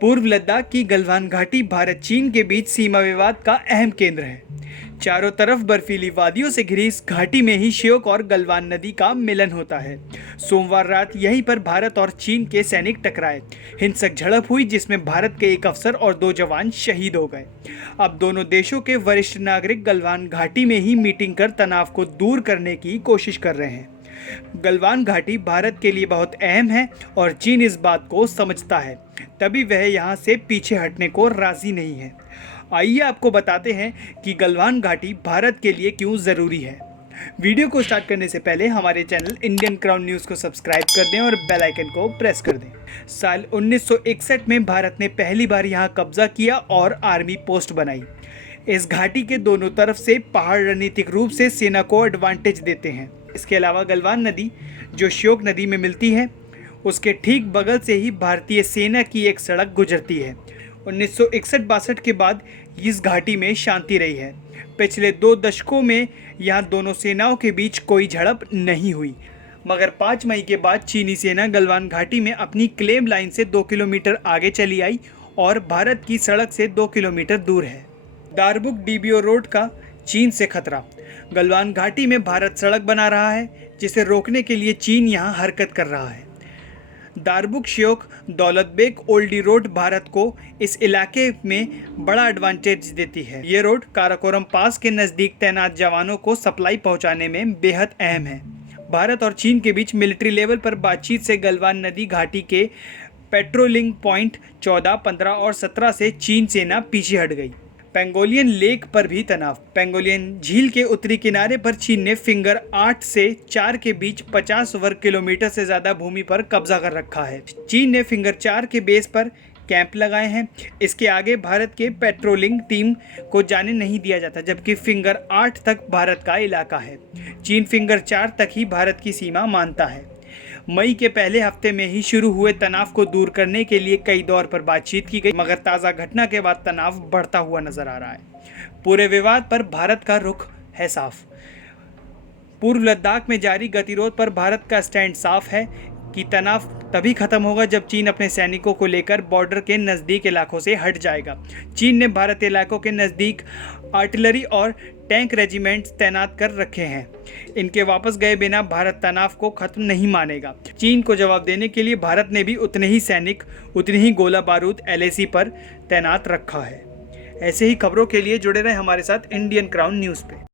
पूर्व लद्दाख की गलवान घाटी भारत चीन के बीच सीमा विवाद का अहम केंद्र है। चारों तरफ बर्फीली वादियों से घिरी इस घाटी में ही श्योक और गलवान नदी का मिलन होता है। सोमवार रात यहीं पर भारत और चीन के सैनिक टकराए। हिंसक झड़प हुई जिसमें भारत के एक अफसर और 2 जवान शहीद हो गए। अब दोनों देशों के वरिष्ठ नागरिक गलवान घाटी में ही मीटिंग कर तनाव को दूर करने की कोशिश कर रहे हैं। गलवान घाटी भारत के लिए बहुत अहम है और चीन इस बात को समझता है, तभी वह यहाँ से पीछे हटने को राजी नहीं है। आइए आपको बताते हैं कि गलवान घाटी भारत के लिए क्यों ज़रूरी है। वीडियो को स्टार्ट करने से पहले हमारे चैनल इंडियन क्राउन न्यूज़ को सब्सक्राइब कर दें और बेल आइकन को प्रेस कर दें। साल 1961 में भारत ने पहली बार यहाँ कब्जा किया और आर्मी पोस्ट बनाई। इस घाटी के दोनों तरफ से पहाड़ रणनीतिक रूप से सेना को एडवांटेज देते हैं। इसके अलावा गलवान नदी जो श्योक नदी में मिलती है, उसके ठीक बगल से ही भारतीय सेना की एक सड़क गुजरती है। 1961-62 के बाद इस घाटी में शांति रही है। पिछले 2 दशकों में यहाँ दोनों सेनाओं के बीच कोई झड़प नहीं हुई, मगर 5 मई के बाद चीनी सेना गलवान घाटी में अपनी क्लेम लाइन से 2 किलोमीटर आगे चली आई और भारत की सड़क से 2 किलोमीटर दूर है। दारबुक डीबीओ रोड का चीन से खतरा। गलवान घाटी में भारत सड़क बना रहा है, जिसे रोकने के लिए चीन यहाँ हरकत कर रहा है। दारबुक श्योक दौलत बेग ओल्डी रोड भारत को इस इलाके में बड़ा एडवांटेज देती है। ये रोड काराकोरम पास के नज़दीक तैनात जवानों को सप्लाई पहुंचाने में बेहद अहम है। भारत और चीन के बीच मिलिट्री लेवल पर बातचीत से गलवान नदी घाटी के पेट्रोलिंग पॉइंट 14, 15 और 17 से चीन सेना पीछे हट गई। पेंगोलियन लेक पर भी तनाव। पेंगोलियन झील के उत्तरी किनारे पर चीन ने फिंगर 8 से 4 के बीच 50 वर्ग किलोमीटर से ज़्यादा भूमि पर कब्जा कर रखा है। चीन ने फिंगर 4 के बेस पर कैंप लगाए हैं। इसके आगे भारत के पेट्रोलिंग टीम को जाने नहीं दिया जाता, जबकि फिंगर 8 तक भारत का इलाका है। चीन फिंगर 4 तक ही भारत की सीमा मानता है। मई के पहले हफ्ते में ही शुरू हुए तनाव को दूर करने के लिए कई दौर पर बातचीत की गई, मगर ताज़ा घटना के बाद तनाव बढ़ता हुआ नजर आ रहा है। पूरे विवाद पर भारत का रुख है साफ। पूर्व लद्दाख में जारी गतिरोध पर भारत का स्टैंड साफ है कि तनाव तभी खत्म होगा जब चीन अपने सैनिकों को लेकर बॉर्डर के नज़दीक इलाकों से हट जाएगा। चीन ने भारत इलाकों के नज़दीक आर्टिलरी और टैंक रेजिमेंट्स तैनात कर रखे हैं। इनके वापस गए बिना भारत तनाव को खत्म नहीं मानेगा। चीन को जवाब देने के लिए भारत ने भी उतने ही सैनिक, उतनी ही गोला बारूद LAC पर तैनात रखा है। ऐसे ही खबरों के लिए जुड़े रहें हमारे साथ इंडियन क्राउन न्यूज़ पे।